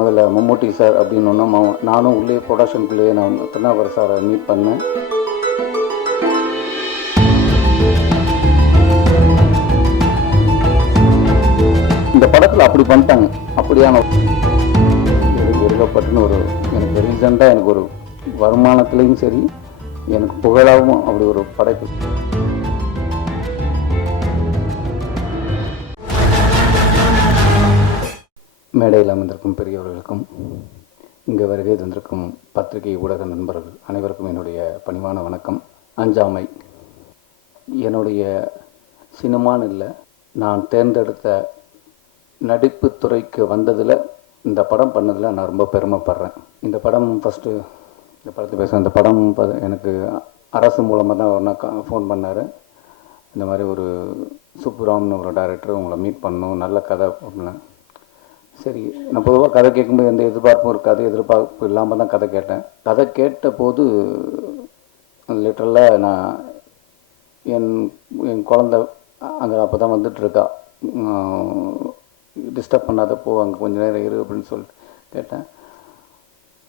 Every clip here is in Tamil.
முதல்ல மம்முட்டி சார் அப்படின்னு நானும் உள்ளே ப்ரொடக்ஷனுக்குள்ளேயே நான் திருநாவுக்கரசு சாரை மீட் பண்ணேன். இந்த படத்தில் அப்படி பண்ணிட்டாங்க. அப்படியான இருக்கப்பட்டுன்னு எனக்கு ரீசெண்டாக எனக்கு ஒரு வருமானத்துலேயும் சரி, எனக்கு புகழாகவும் அப்படி ஒரு படைப்பு. மேடையில் அமர்ந்திருக்கும் பெரியவர்களுக்கும், இங்கே வருகை தந்திருக்கும் பத்திரிகை ஊடக நண்பர்கள் அனைவருக்கும் என்னுடைய பணிவான வணக்கம். அஞ்சாமை என்னுடைய சினிமான்னு இல்லை, நான் தேர்ந்தெடுத்த நடிப்பு துறைக்கு வந்ததில் இந்த படம் பண்ணதில் நான் ரொம்ப பெருமைப்படுறேன். இந்த படம் ஃபஸ்ட்டு இந்த படத்தை பேசுகிறேன். இந்த படம் எனக்கு அரசு மூலமாக தான் ஒரு ஃபோன் பண்ணார். இந்த மாதிரி ஒரு சுப்புராம்னு ஒரு டைரக்டர் உங்களை மீட் பண்ணணும், நல்ல கதை அப்படின்னா. சரி, நான் பொதுவாக கதை கேட்கும்போது எந்த எதிர்பார்ப்பும் இருக்காது, எதிர்பார்ப்பு இல்லாமல் தான் கதை கேட்டேன். கதை கேட்ட போது லிட்டரலாக நான் என் குழந்த அங்கே அப்போ தான் வந்துட்டுருக்கா, டிஸ்டர்ப் பண்ணாத போ, அங்கே கொஞ்சம் நேரம் இரு அப்படின்னு சொல்லிட்டு கேட்டேன்.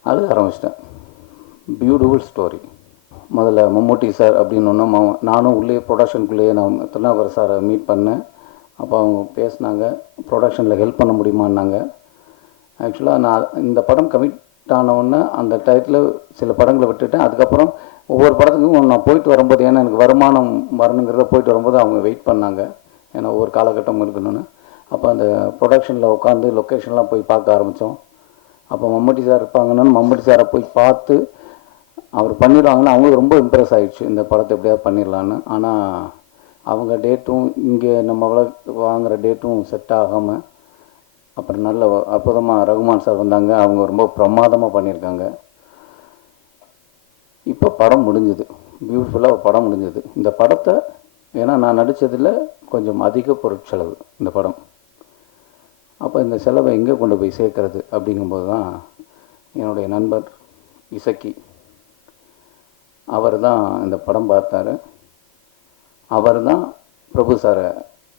அழுக ஆரம்பிச்சிட்டேன். Beautiful story. முதல்ல மம்முட்டி சார் அப்படின்னு நானும் உள்ளே ப்ரொடக்ஷனுக்குள்ளேயே நான் திருநாவுக்கரசு சாரை மீட் பண்ணேன். அப்போ அவங்க பேசினாங்க, ப்ரொடக்ஷனில் ஹெல்ப் பண்ண முடியுமான்னாங்க. ஆக்சுவலாக நான் இந்த படம் கமிட் ஆனவுடனே அந்த டயத்தில் சில படங்களை விட்டுட்டேன். அதுக்கப்புறம் ஒவ்வொரு படத்துக்கும் நான் போயிட்டு வரும்போது, ஏன்னா எனக்கு வருமானம் வரணுங்கிறத போயிட்டு வரும்போது அவங்க வெயிட் பண்ணாங்க, ஏன்னா ஒவ்வொரு காலகட்டம் இருக்கணும்னு. அப்போ அந்த ப்ரொடக்ஷனில் உட்காந்து லொக்கேஷன்லாம் போய் பார்க்க ஆரம்பித்தோம். அப்போ மம்முட்டி சார் இருப்பாங்கன்னு மம்முட்டி சாரை போய் பார்த்து அவர் பண்ணிடுவாங்கன்னு அவங்களுக்கு ரொம்ப இம்ப்ரெஸ் ஆகிடுச்சு, இந்த படத்தை எப்படியாவது பண்ணிடலான்னு. ஆனால் அவங்க டேட்டும் இங்கே நம்ம வாங்குகிற டேட்டும் செட் ஆகாமல், அப்புறம் நல்ல அற்புதமாக ரகுமான் சார் வந்தாங்க. அவங்க ரொம்ப பிரமாதமாக பண்ணியிருக்காங்க. இப்போ படம் முடிஞ்சுது, பியூட்டிஃபுல்லாக படம் முடிஞ்சது. இந்த படத்தை ஏன்னா நான் நடித்ததில் கொஞ்சம் அதிக பொருட்செலவு இந்த படம். அப்போ இந்த செலவை எங்கே கொண்டு போய் சேர்க்கறது அப்படிங்கும்போது தான் என்னுடைய நண்பர் இசக்கி அவர் தான் இந்த படம் பார்த்தார். அவர் தான் பிரபு சாரை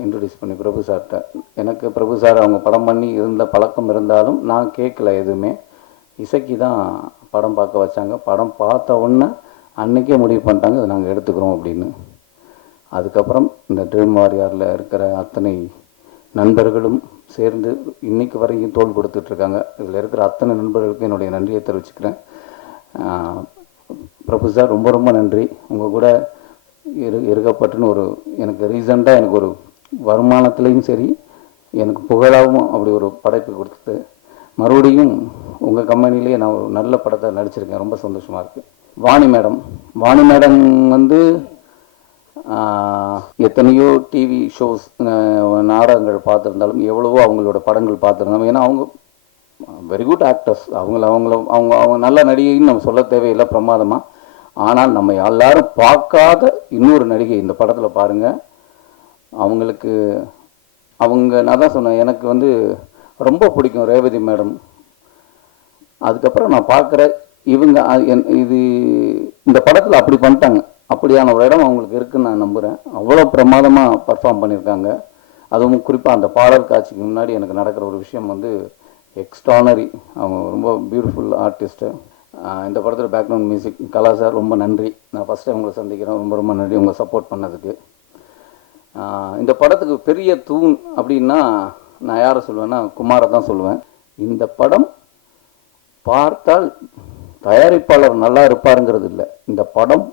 இன்ட்ரடியூஸ் பண்ணி, பிரபு சார்கிட்ட எனக்கு பிரபு சார் அவங்க படம் பண்ணி இருந்த பழக்கம் இருந்தாலும் நான் கேட்கல எதுவுமே. இசக்கி தான் படம் பார்க்க வச்சாங்க. படம் பார்த்த உடனே அன்றைக்கே முடிவு பண்ணிட்டாங்க, அதை நாங்கள் எடுத்துக்கிறோம் அப்படின்னு. அதுக்கப்புறம் இந்த ட்ரீம் வாரியரில் இருக்கிற அத்தனை நண்பர்களும் சேர்ந்து இன்றைக்கு வரைக்கும் தோள் கொடுத்துட்ருக்காங்க. இதில் இருக்கிற அத்தனை நண்பர்களுக்கும் என்னுடைய நன்றியை தெரிவிச்சுக்கிறேன். பிரபு சார் ரொம்ப ரொம்ப நன்றி. உங்கள் கூட இருக்கப்பட்டுன்னு எனக்கு ரீசெண்டாக எனக்கு ஒரு வருமானத்துலேயும் சரி, எனக்கு புகழாகவும் அப்படி ஒரு படைப்பு கொடுத்தது. மறுபடியும் உங்கள் கம்பெனிலேயே நான் ஒரு நல்ல படத்தை நடிச்சிருக்கேன், ரொம்ப சந்தோஷமாக இருக்குது. வாணி மேடம் வந்து எத்தனையோ டிவி ஷோஸ் நாடகங்கள் பார்த்துருந்தாலும், எவ்வளவோ அவங்களோட படங்கள் பார்த்துருந்தாலும், ஏன்னா அவங்க வெரி குட் ஆக்டர்ஸ். அவங்க நல்ல நடிகைன்னு நம்ம சொல்ல தேவையில்லை, பிரமாதமாக. ஆனால் நம்ம எல்லாரும் பார்க்காத இன்னொரு நடிகை இந்த படத்தில் பாருங்கள். நான் தான் சொன்னேன், எனக்கு வந்து ரொம்ப பிடிக்கும் ரேவதி மேடம். அதுக்கப்புறம் நான் பார்க்குற இவங்க இந்த படத்தில் அப்படி பண்ணிட்டாங்க. அப்படியான ஒரு இடம் அவங்களுக்கு இருக்குதுன்னு நான் நம்புகிறேன். அவ்வளோ பிரமாதமாக பர்ஃபார்ம் பண்ணியிருக்காங்க. அதுவும் குறிப்பாக அந்த பாடல் காட்சிக்கு முன்னாடி எனக்கு நடக்கிற ஒரு விஷயம் வந்து எக்ஸ்ட்ரானரி. அவங்க ரொம்ப பியூட்டிஃபுல் ஆர்டிஸ்ட்டு. இந்த படத்தில் பேக்ரவுண்ட் மியூசிக் கலா சார், ரொம்ப நன்றி. நான் ஃபஸ்ட் டைம் உங்களை சந்திக்கிறேன், ரொம்ப ரொம்ப நன்றி உங்களை சப்போர்ட் பண்ணதுக்கு. இந்த படத்துக்கு பெரிய தூண் அப்படின்னா நான் யாரை சொல்லுவேன்னா குமாரை தான் சொல்லுவேன். இந்த படம் பார்த்தால் தயாரிப்பாளர் நல்லா இருப்பாருங்கிறது இல்லை, இந்த படம்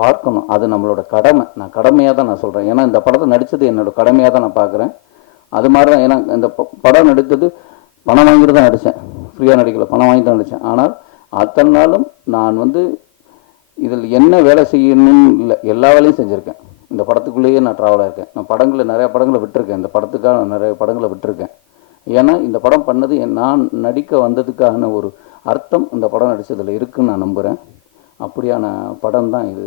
பார்க்கணும், அது நம்மளோட கடமை. நான் கடமையாக தான் நான் சொல்கிறேன், ஏன்னா இந்த படத்தை நடித்தது என்னோட கடமையாக தான் நான் பார்க்குறேன். அது மாதிரி தான், ஏன்னா இந்த படம் நடித்தது பணம் வாங்கிட்டு தான் நடித்தேன், ஃப்ரீயாக நடிக்கலை, பணம் வாங்கி தான் நடித்தேன். ஆனால் அத்தனை நாளும் நான் வந்து இதில் என்ன வேலை செய்யணும்னு இல்லை, எல்லா வேலையும் செஞ்சுருக்கேன். இந்த படத்துக்குள்ளேயே நான் ட்ராவலாக இருக்கேன். நான் நிறையா படங்களை விட்டுருக்கேன், இந்த படத்துக்காக நான் நிறைய படங்களை விட்டுருக்கேன். ஏன்னா இந்த படம் பண்ணது நான் நடிக்க வந்ததுக்கான ஒரு அர்த்தம் இந்த படம் நடித்ததில் இருக்குதுன்னு நான் நம்புகிறேன். அப்படியான படம் தான் இது.